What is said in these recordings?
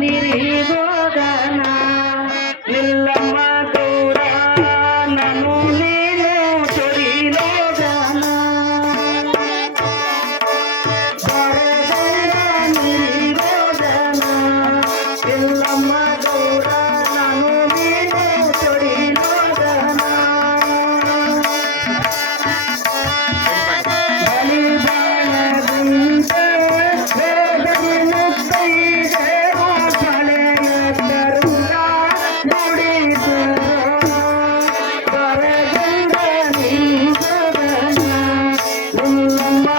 ನಿರಿಗೋದನ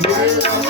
Yeah.